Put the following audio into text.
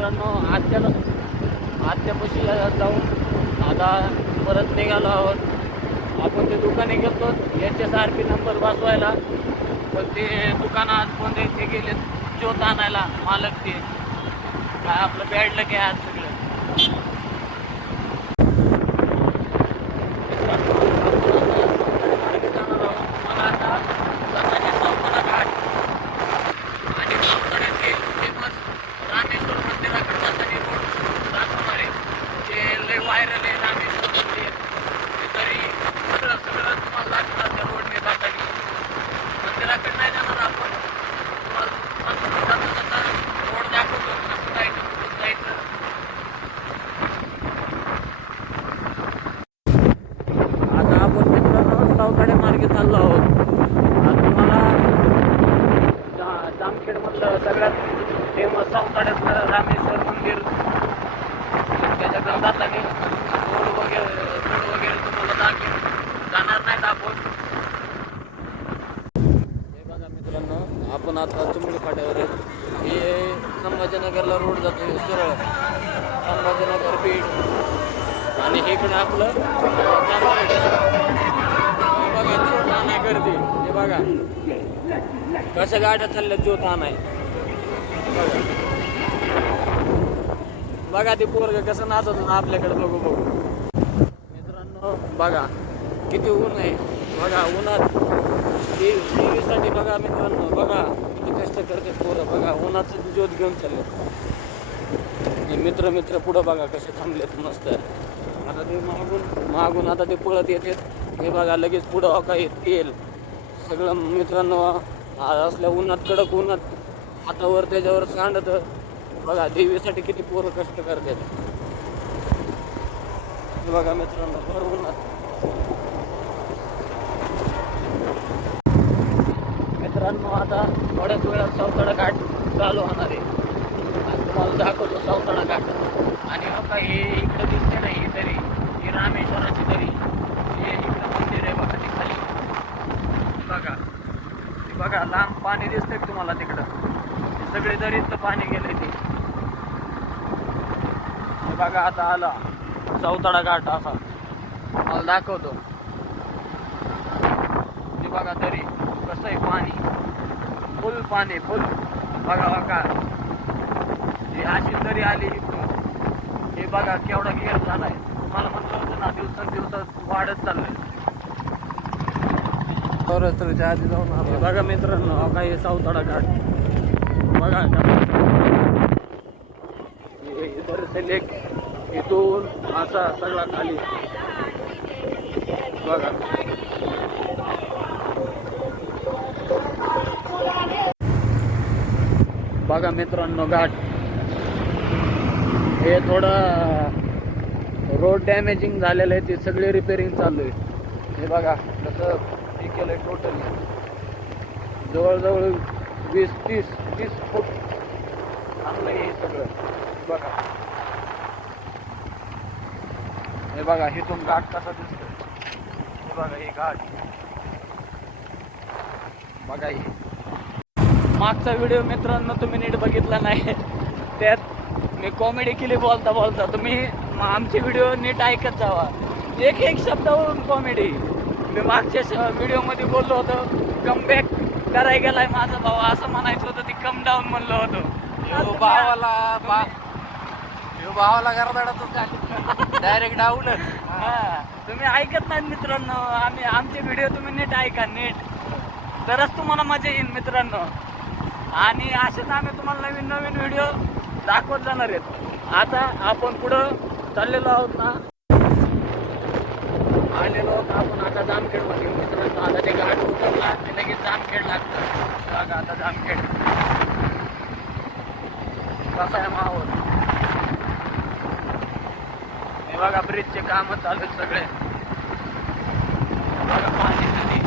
मित्रांनो आत्यापाशी जाऊन आता परत निघालो आहोत. आपण ते दुकाने गेलो HSRP नंबर बसवायला, पण ते दुकान आज बंद आहे. ते गेले ज्योत आणायला मालक. ते काय आपलं बॅडलं काय आज सगळं. सावताडे मार्गे चाललो आहोत. आज तुम्हाला जामखेडमधलं सगळ्यात फेमस सावताड्यातलं रामेश्वर मंदिर, त्याच्याकडे जाताना रोड वगैरे तुम्हाला दाखवेल. जाणार नाहीत आपण. हे बघा मित्रांनो, आपण आता चिमणी फाट्यावर आहेत. हे संभाजीनगरला रोड जातो सरळ, संभाजीनगर बीड. आणि इकडे आपलं गर्दी. हे बघा कशा गाड्या चालल्या ज्योत आणाय. बघा ते पोरग कसं नाचत ना आपल्याकडे बघू बघू. मित्रांनो बघा किती ऊन आहे. बघा उन्हात टीव्हीसाठी बघा मित्रांनो, बघा किती कष्ट करते पोरं. बघा उन्हाचं ज्योत घेऊन चालले. मित्र पुढं बघा कसे थांबलेत मस्त. आता ते मागून आता ते पळत येतात. हे बघा लगेच पुढं काय तेल सगळं मित्रांनो. असल्या उन्हात, कडक उन्हात हातावर त्याच्यावर सांडत. बघा देवीसाठी किती पोरं कष्ट करतात. हे बघा मित्रांनो भर उन्हात. मित्रांनो आता थोड्याच वेळात सावताडा घाट चालू होणार आहे. तुम्हाला दाखवतो सावताडा घाट. आणि बघा हे इकडं दिसते नाही तरी, ही रामेश्वराची तरी हे इकडं मंदिर आहे बघा. ते खाली बघा लांब पाणी दिसतंय तुम्हाला तिकडं. सगळे दरीतलं पाणी गेलंय ते. बघा आता आला सावताडा घाट असा. मला दाखवतो. ते बघा दरी कसं आहे, पाणी फुल पाणी फुल. बघा ही अशी दरी आली इकडून. हे बघा केवढा घेर झालाय. तुम्हाला म्हटलं होतं ना दिवसात वाढत चाललंय. आधी जाऊन बघा मित्रांनो, काही सावताडा घाट बघा. लेक इथून असा सगळा खाली बघा. बघा मित्रांनो घाट. हे थोडं रोड डॅमेजिंग झालेलं आहे. ते सगळे रिपेरिंग चालू आहे. हे बघा कसं हे केलंय टोटली. जवळजवळ 20-30 फूट चांगलं हे सगळं. बघा हे बघा इथून घाट कसा दिसतोय. हे बघा हे घाट बघा. हे मागचा व्हिडिओ मित्रांनो तुम्ही नीट बघितला नाही. त्यात मी कॉमेडी केली बोलता. तुम्ही आमचे व्हिडिओ नीट ऐकत जावा. एक शब्दावरून कॉमेडी. मी मागच्या व्हिडिओमध्ये बोललो होतो कमबॅक करायला गेलाय माझा भाऊ, असं म्हणायचं होतं. ते कम डाऊन म्हणलं होतं. भावाला करताडा डायरेक्ट डाऊन. तुम्ही ऐकत नाही मित्रांनो. आमचे व्हिडिओ तुम्ही नीट ऐका नीट, तरच तुम्हाला मजा येईल मित्रांनो. आणि असेच आम्ही तुम्हाला नवीन व्हिडिओ दाखवत जाणार आहेत. आता आपण पुढं चाललेलो आहोत ना, आलेलो आहोत आपण आता जामखेडमध्ये मित्रांनो. आता ते घाट उतरला ते लगेच जामखेड लागतं. बघा आता जामखेड कसा आहे माहोल. हे बघा ब्रिजचे काम चालू आहेत सगळे. बघा पाणी नदी.